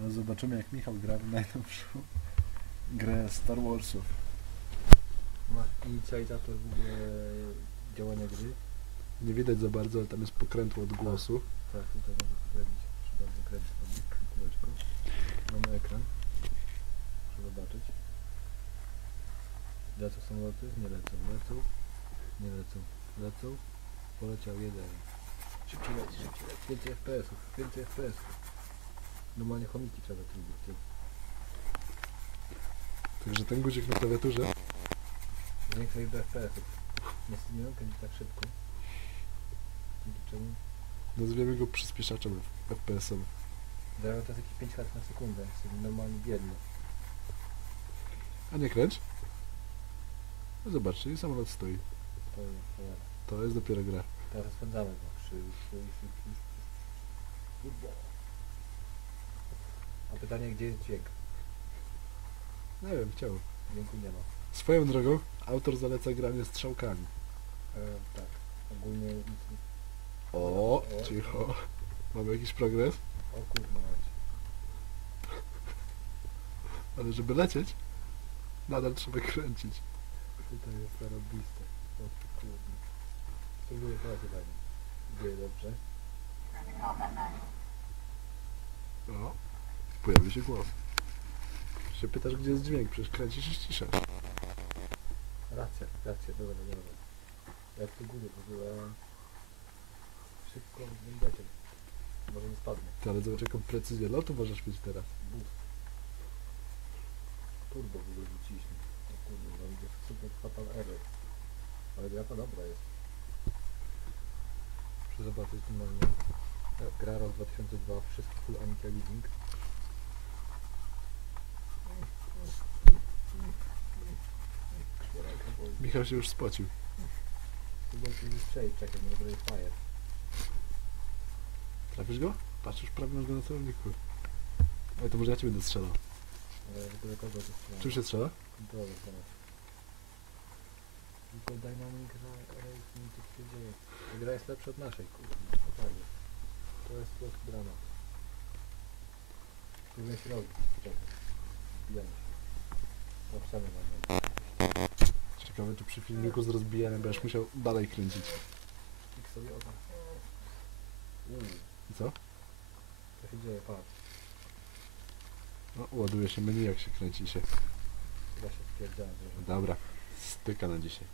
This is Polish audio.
Ale zobaczymy jak Michał gra w najnowszą grę Star Warsów. Masz inicjalizator w ogóle działania gry? Nie widać za bardzo, ale tam jest pokrętło od głosu. Tak, tutaj mogę poprawić. Trzeba wykręcić kółeczko. Mamy ekran. Proszę zobaczyć. Lecą samoloty? Nie lecą. Lecą? Nie lecą. Lecą? Poleciał jeden. Szybciej leci, szybciej leci. Więcej FPS-ów, więcej FPS-ów. Normalnie chomiki trzeba zatrudnić. ty. Także ten guzik na klawiaturze Większej liczby FPS-ów. Niestety nie mogę kręcić tak szybko. Dzięki czemu? nazwiemy go przyspieszaczem FPS-em. Dają teraz jakieś 5 klatek na sekundę. Jestem normalnie biedny. A nie kręć? No zobaczcie, i samolot stoi. To jest cholera. To jest dopiero gra. Teraz rozpędzamy go. Przy, przy, przy, przy, Turbo. A pytanie, gdzie jest dźwięk? Nie wiem, chciał. Dźwięku nie ma. Swoją drogą, autor zaleca granie strzałkami. E, tak. Ogólnie... O, cicho. Mamy jakiś progres, O kurwa mać. ale żeby lecieć, nadal trzeba kręcić. Tutaj jest zarobiste. O ty kurde. Spróbuję teraz pytanie. Dzieje dobrze. Pojawi się głos. Się pytasz, gdzie jest dźwięk, przecież kręcisz i ściszasz. Racja, racja, dobra, dobra. Jak tu góry w ogóle... Szybko będziecie. Może nie spadnie. Ty, ale zobacz, jaką precyzję lotu możesz mieć teraz. Boost. Turbo w ogóle wróciliśmy. O kurde, no będzie super fatal error. Ale gra to dobra jest. Muszę zobaczyć normalnie. Gra rok 2002, wszystko full Amiga Leasing. Michał się już spocił. Fire. Trafisz go? Patrz, już prawie masz go na celowniku. Ale to może ja cię będę strzelał. Ale ogóle kogo to strzelam? Czym się strzela? Kontrolę teraz. Tylko Dynamic Ra- Racing, co się dzieje? Ta gra jest lepsza od naszej, kurde, totalnie. To jest prostu dramat. Tyle się robi. Czekaj. Bijamy się. Na nią. Ciekawe, czy przy filmiku z rozbijaniem będziesz musiał dalej kręcić. Sobie I co? co się dzieje, patrz. No, ładuje się menu, jak się kręci się. Ja się stwierdzałem, że... Dobra, styka na dzisiaj.